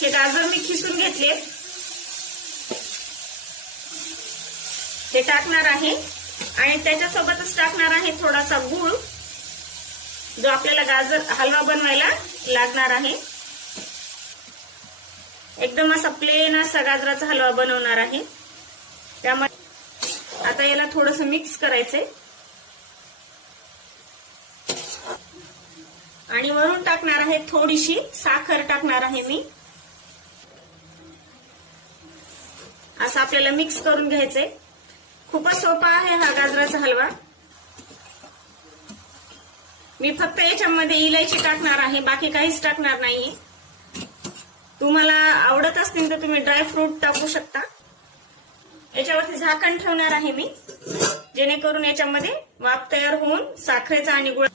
हे गाजर मी खिसून घेतले, हे टाकणार आहे आणि त्याच्यासोबतच टाकणार आहे थोडासा गूळ, जो आपल्याला गाजर हलवा बनवायला लागणार आहे. एकदम असा प्लेन असा गाजराचा हलवा बनवणार आहे. त्यामुळे आता याला थोडंसं मिक्स करायचंय आणि वरून टाकणार आहे थोडीशी साखर टाकणार आहे मी. असं आपल्याला मिक्स करून घ्यायचंय. खूपच सोपा आहे हा गाजराचा हलवा. मी फक्त याच्यामध्ये इलायची टाकणार आहे, बाकी काहीच टाकणार नाही. तुम्हाला आवडत असतील तर तुम्ही ड्रायफ्रूट टाकू शकता. याच्यावरती झाकण ठेवणार आहे मी, जेणेकरून याच्यामध्ये वाफ तयार होऊन साखरेचा आणि गुळ